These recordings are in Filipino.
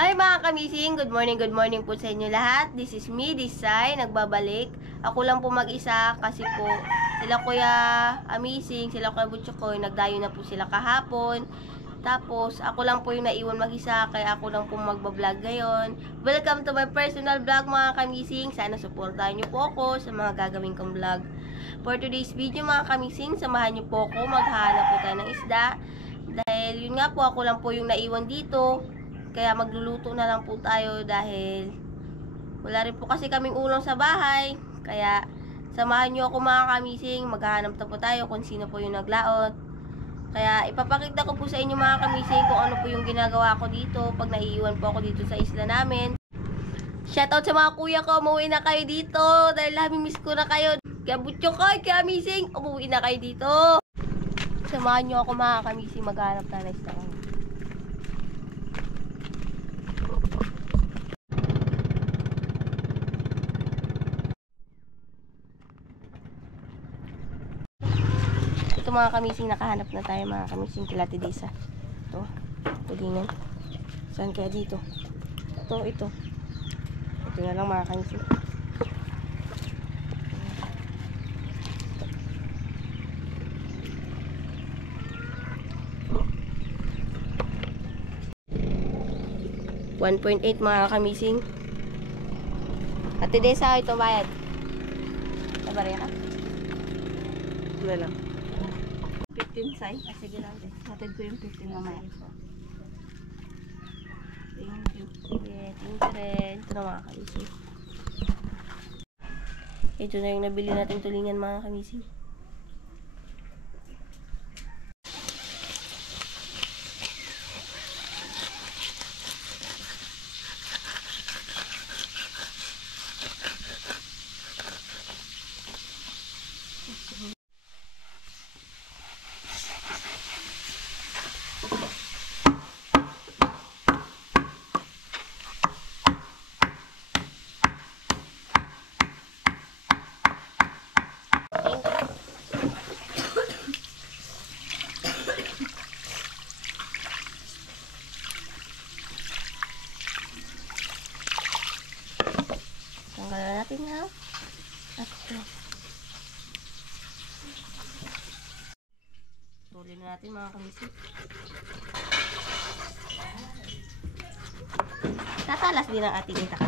Hi mga kamising! Good morning po sa inyo lahat. This is me, Desai, nagbabalik. Ako lang po mag-isa kasi po sila Kuya Amazing, sila Kuya Butchokoy, nagdayo na po sila kahapon. Tapos, ako lang po yung naiwan mag-isa, kaya ako lang po magbablog ngayon. Welcome to my personal vlog mga kamising. Sana supportahan niyo po ako sa mga gagawin kong vlog. For today's video mga kamising, samahan niyo po ako, maghahanap po tayo ng isda. Dahil yun nga po, ako lang po yung naiwan dito. Kaya magluluto na lang po tayo dahil wala rin po kasi kaming ulam sa bahay. Kaya samahan nyo ako mga kamising. Maghahanap na po tayo kung sino po yung naglaot. Kaya ipapakita ko po sa inyo mga kamising kung ano po yung ginagawa ko dito pag naiiwan po ako dito sa isla namin. Shoutout sa mga kuya ko, umuwi na kayo dito dahil miss ko na kayo. Kaya Butchokoy, kaya Amazing, umuwi na kayo dito. Samahan nyo ako mga kamising, maghahanap na ng isda. Ito mga kamising, nakahanap na tayo mga kamising kilatidisa. Ito, tulingan. Saan kaya dito? Ito. Ito na lang mga kamising. $1.8 mga kamising. Ate Desa, ito bayad. Nabarya ka? Wala lang. 15 size. Sige lang din. Hatid ko yung 15 mamaya. Thank you. Yeah, thank you rin. Ito na mga kamising. Ito na yung nabili natin tulingan mga kamising. Tanggalan natin ha. At tuloy na natin mga kamising. Tatalas din ang ating itak.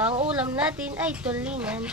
Ang ulam natin ay tulingan.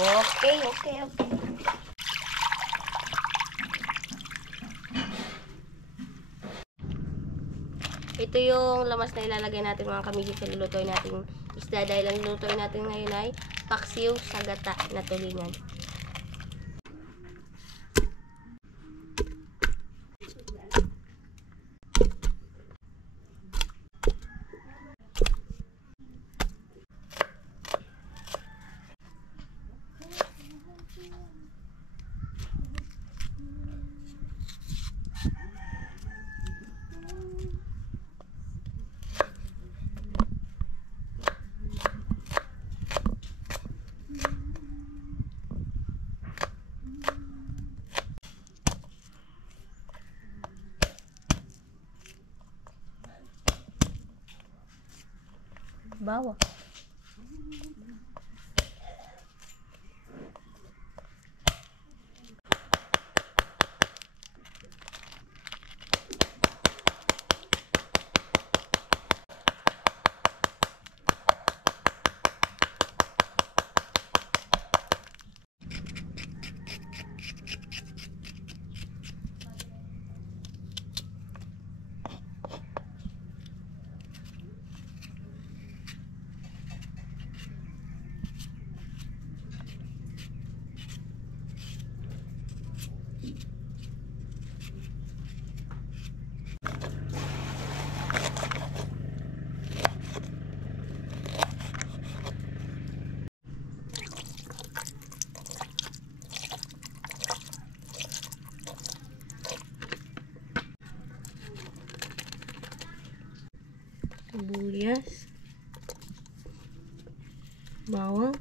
Okay. Ito yung lamas na ilalagay natin mga kamising sa lulutuin natin isda dahil ang lulutuin natin ngayon ay paksiw sa gata na tulingan. Bawang. Sibuyas, bawang,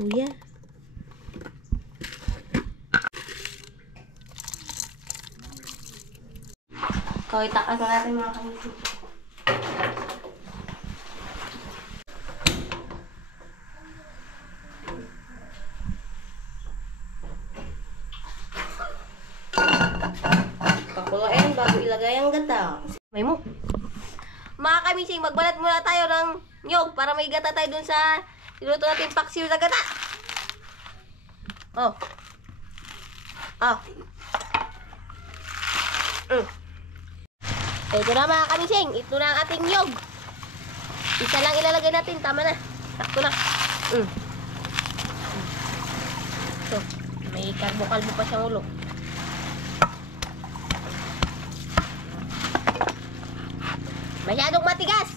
luya, so itakas na natin mga kamising. Pakuluin bago ilagay ang gata. May mo. Mga kamising, magbalat muna tayo ng nyog para may gata tayo dun sa niluto natin paksiw na gata. Oh. Oh. Ito na mga kamising. Ito na ang ating nyog. Isa lang ilalagay natin. Tama na. Sakto na. So, may kalbo-kalbo pa siyang ulo. Masyadong matigas.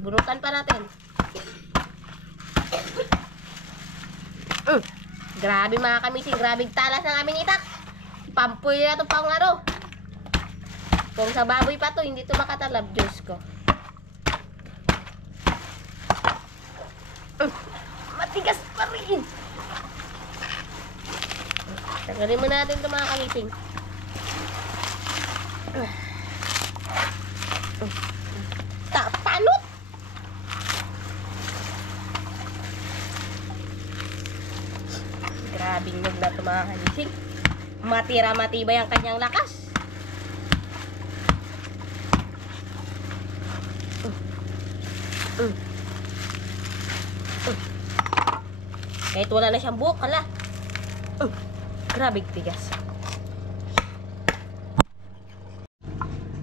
Bunutan pa natin. Grabe mga kamising. Grabing talas ng aming itak. Pampuy na ito pang ano. Kung sa baboy pa to, hindi to makatalab. Diyos ko. Matigas pa rin. Tanggalin mo natin ito mga kamising. Panot! Grabing nyog na ito mga kamising. Matira-matibay ang kanyang lakas. Kahit wala na siyang buhok, hala. Grabe tigas.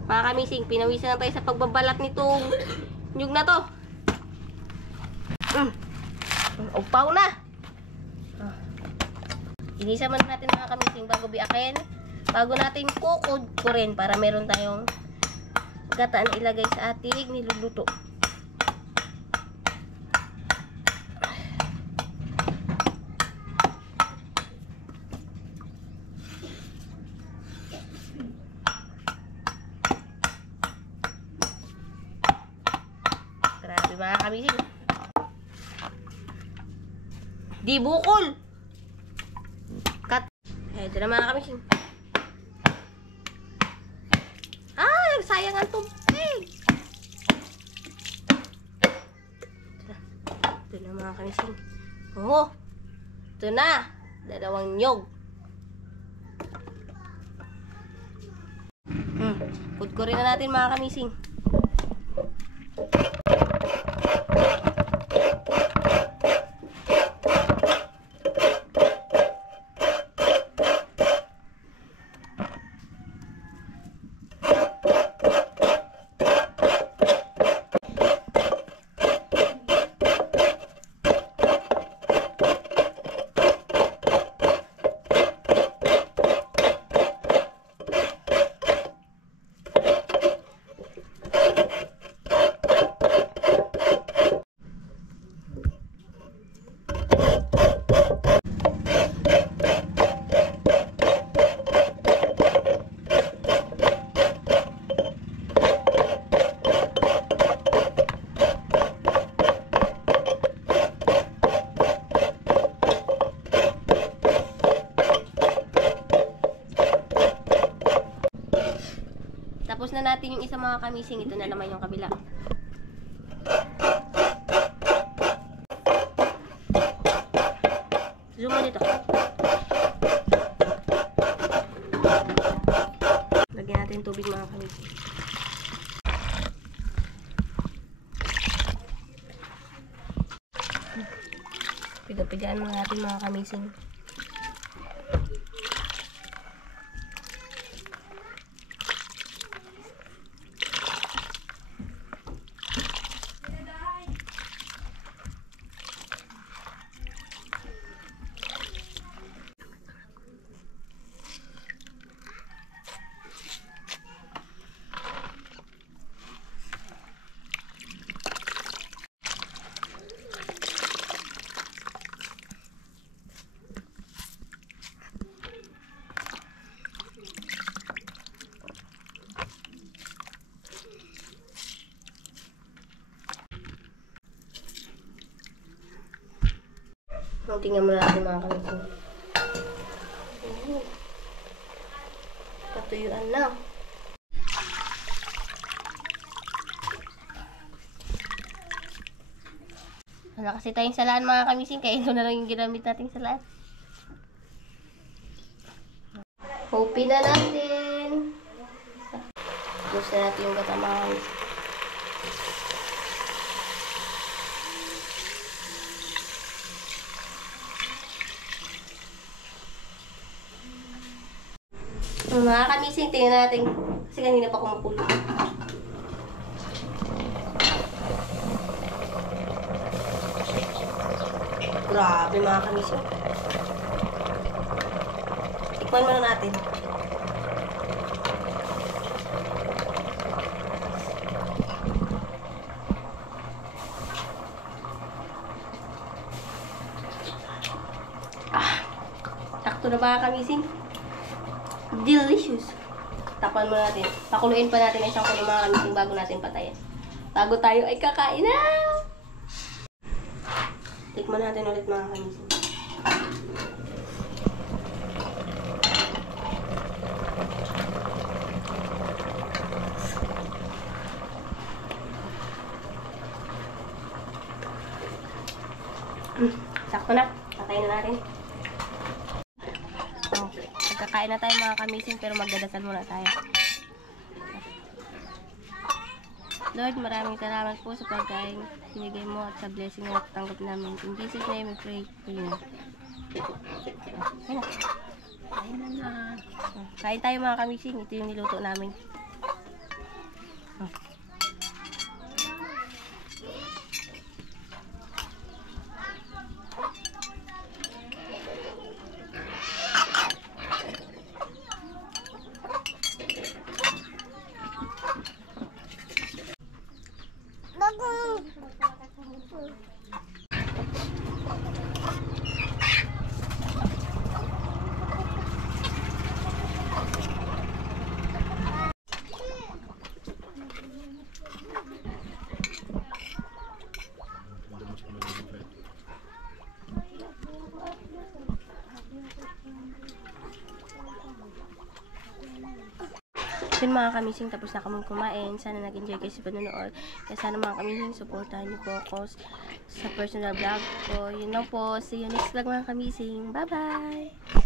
Mga kamising, pinawisan na tayo sa pagbabalat nitong nyug na to. Upaw na. Inisa man natin mga kamising bago biakin. Bago natin kukurin para meron tayong gata na ilagay sa ating niluluto. Grabe mga kamising. Di bukol. Cut. Ito na mga kamising. Nagsayang ang tubig. Ito na mga kamising. Oh, ito na. Dalawang nyog. Pudkurin na natin mga kamising. Tapos na natin yung isa mga kamising. Ito na naman yung kabila. Zoom mo dito. Lagyan natin tubig mga kamising. Piga-pigaan mo natin mga kamising. Tingnan mo natin mga kamising. Patuyuan na. Wala kasi tayong salaan mga kamising, kaya ito na lang yung ginamit nating salaan. Open na natin. Close na natin yung gata mga kamising. Mga kamising, tingnan natin. Kasi kanina pa kumukulo. Grabe mga kamising. Tikman muna natin. Sakto na mga kamising. Delicious. Takpan mo natin. Pakuluin pa natin isang kulo mga kamising bago natin patayin. Bago tayo ay kakain na! Tikman natin ulit mga kamising. Sakto na. Patayin na natin. Kakain na tayo mga kamising, pero magdadasal muna tayo. Lord, maraming salamat po sa pagkain sinigay mo at sa blessing na natanggap namin. In Jesus' name we pray. Amen. Kain tayo mga kamising. Ito yung niluto namin. Yun mga kamising, tapos na kami kumain. Sana nag-enjoy kayo sa panonood. Kaya sana mga kamising, supportahan niyo po ako sa personal vlog ko. Yun lang po. See you next vlog mga kamising. Bye-bye!